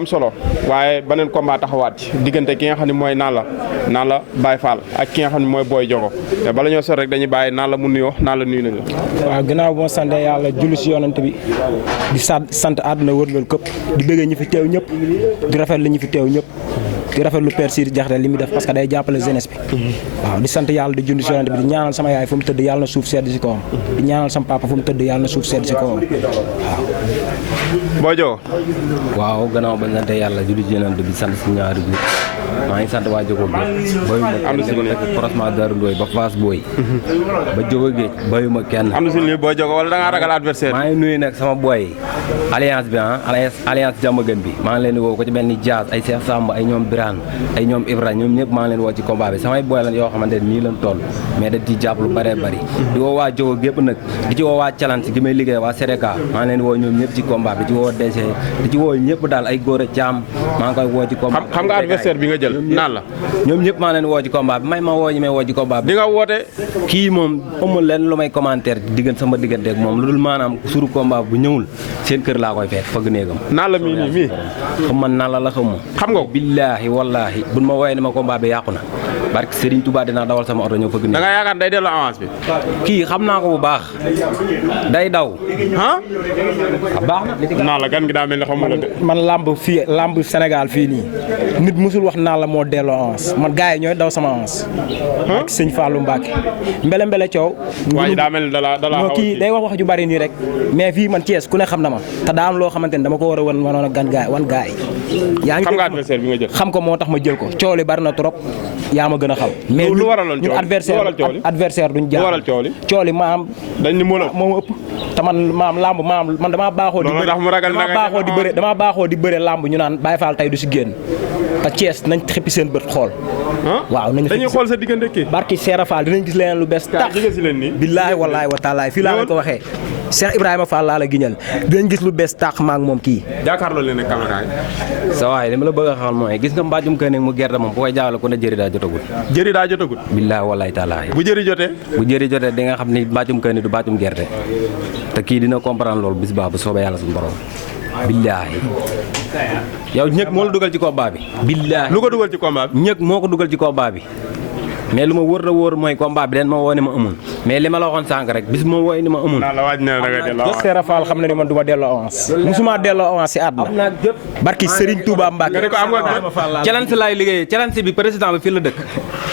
am solo waaye beneen combat taxawaat ci diggante ki nga xam ne mooy Nalla Baye Fall ak ki nga xam ne mooy Boy Diogo te bala ñoo sor rek dañuy bàyyi Nalla mu nuyoo Nalla nuyu nañ la. waaw gannaaw bu ma sant yàlla julli si yonent bi di sant àdduna wërngal këpp di bëggee ñi fi teew ñëpp di rafetlu ñi fi teew ñëpp di rafetlu Père Sidi Diakhaté li muy def parce que day jàppale jeunesse bi waaw di sant yàlla di julli si yonent bi di ñaanal sama yaay fu mu tëdd yàlla na suuf sedd si kawam di ñaanal sama papa fu mu tëdd yàlla na suuf sedd si kawam waaw. Boy Diogo. waaw gannaaw bañ sant yàlla julli si yonent bi sant si ñaari bi maa ngi sant waa Diogo Géej bayuma kenn croisement Darou Ndoye ba Fass Boy ba Diogo Géej bayuma kenn. am na suñu Boy Diogo wala da ngaa ragal adversaire maa ngi nuyu nag sama boy alliance bi alliance Diamaguène bi maa ngi leen di woo ko ci mel ni Diaz ay Cheikh Samb ay ñoom Birane ay ñoom Ibra ñoom ñëpp maa ngi leen woo ci combat bi samay boy lan yoo xamante ne nii lañ toll mais dañ ciy jàpp lu bëree bëri di woo waa Diogo gépp nag di ci woo waa challenge gi may liggéey waa Sénégal maa ngi leen di woo ñoom ñëpp ci combat bi di ci woo DC di ci woo ñëpp daal ay góor a caam maa ngi koy woo ci combat xam nga adversaire bi nga jël naan la ñoom ñëpp maa leen woo ci combat bi may ma woo ñi may woo ci combat bi di nga woote kii moom amul leen lu may commentaire sama digganteeg moom lu dul maanaam suru combat bu ñëwul seen kër laa koy fekk fëgg néegam naan la mii xam man naan la xam nga billaahi wallaahi buñ ma wooyee ni ma combat bi yàqu na barke Serigne Touba dinaa dawal sama oto ñëw fëgg néegam. da nga yaakaar day delloo avance bi kii xam naa ko bu baax day daw baax na naan la gan gi daa mel ni xamuma la de man lamb Sénégal fii nii nit musul wax naa la moo delloo avance man gars yi ñooy daw sama avance ak sëñ Fallou Mbacke mbele coow waaye daa mel ni dala kii day wax ju bari nii rek mais fii man Thiès ku ne xam na ma te daa am loo xamante ni dama ko war a wanoon a wan gars yi yaa ngi xam nga adversaire bi nga jël xam ko moo tax ma jël ko coow li bari na trop yaa ma gën a xam mais lu waraloon ñun adversaire duñ jàpp waral coow li maam dañ ni moo ëpp te man lamb man damaa baaxoo di bëre lamb ñu naan Baye Fall tey du si génn te Thiès nañ xippi seen bët xool waaw dañuy xool sa diggante kii barki Seera Fall dinañ gis leneen lu bees tax billaahi wallaahi wa taalaay fii laa la ko waxee Cheikh Ibrahima Fall laa la giñal dinañ gis lu bees tax maak moom kii jàkkaarloo leen ak caméra yi sa waay li ma la bëgg a xamal mooy gis nga mbàjjum kër mu gerte moom bu koy jaawale ku ne jëri daa jotagul billaahi wallaahi taalaay bu jëri jotee di nga xam ni mbàjjum kër du mbàjjum gerte te kii dina comprendre loolu bis baa bu soobee yàlla suñu borom billaahi yow ñëg moo la dugal ci combat bi billaahi lu ko dugal ci combat bi ñëg moo ko dugal ci combat bi mais lu ma wóor la wóor mooy combat bi den ma woo ni ma amul mais li ma la waxoon sànq rek bis ma wooy ni ma amul Seera Fall xam na ni man du ma delloo avance musuma delloo avance si àdduna barki Serigne Touba Mbacke challenge laay liggéey challenge bi président bi fii la dëkk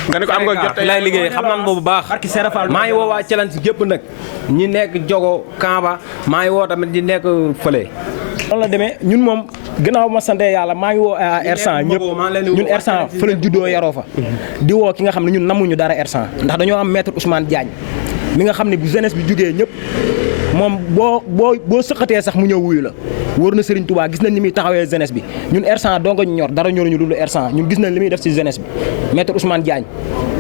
nga ne ko am nga jot laay liggéey xam naan boobu baax barki Seera Fall maa ngi woo waa challenge gépp nag ñi nekk Jogo Kamba maa ngi woo tamit ñi nekk fële noonu la demee ñun moom gannaaw ma sante yàlla maa ngi woo R100 ñëpp ñun R100 fa lañ juddoo yaroo fa di woo ki nga xam ne ñun namuñu dara R100 ndax dañoo am maître Ousmane Diagne mi nga xam ne bu jeunesse bi jugee ñëpp moom boo sëqatee sax mu ñëw wuyu la wóor na Serigne Touba gis nañ ni muy taxawee jeunesse bi ñun R100 doo nga ñu ñor dara ñoruñu dul R100 ñun gis nañ li muy def ci jeunesse bi maître Ousmane Diagne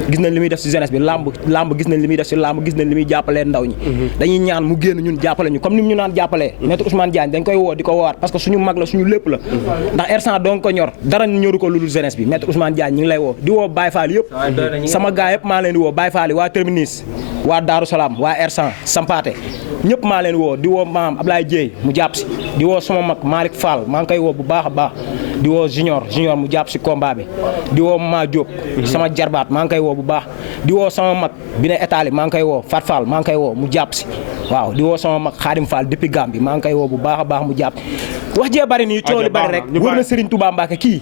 gis nañ li muy def ci jeunesse bi lamb gis nañ li muy def ci lamb gis nañ li muy jàppalee ndaw ñi dañuy ñaan mu génn ñun jàppale ñu comme ni ñu naan jàppalee maître Ousmane Diagne dañ koy woo di ko woowaat parce que suñu mag la suñu lépp la ndax R100 doo nga ko ñor dara ñoru ko lu dul jeunesse bi maître Ousmane Diagne ñi ngi lay woo di woo Baye Fall yëpp sama gars yëpp maa leen di woo Baye Fall waa Terminus waa Darou Salaam waa R100 Sampaate ñëpp maa leen woo di woo maam Ablaye Dieye mu jàpp si di woo sama mag Malick Fall maa ngi koy woo bu baax a baax di woo junior mu jàpp si combat bi di woo Mama Diop sama jarbaat maa ngi koy woo bu baax di woo sama mag bi ne étali maa ngi koy woo Fat Fall maa ngi koy woo mu jàpp si waaw di woo sama mag Khadim Fall depuis Gambie maa ngi koy woo bu baax a baax mu jàpp wax jee bari nii coow li bari rek wër na Serigne Touba Mbacke kii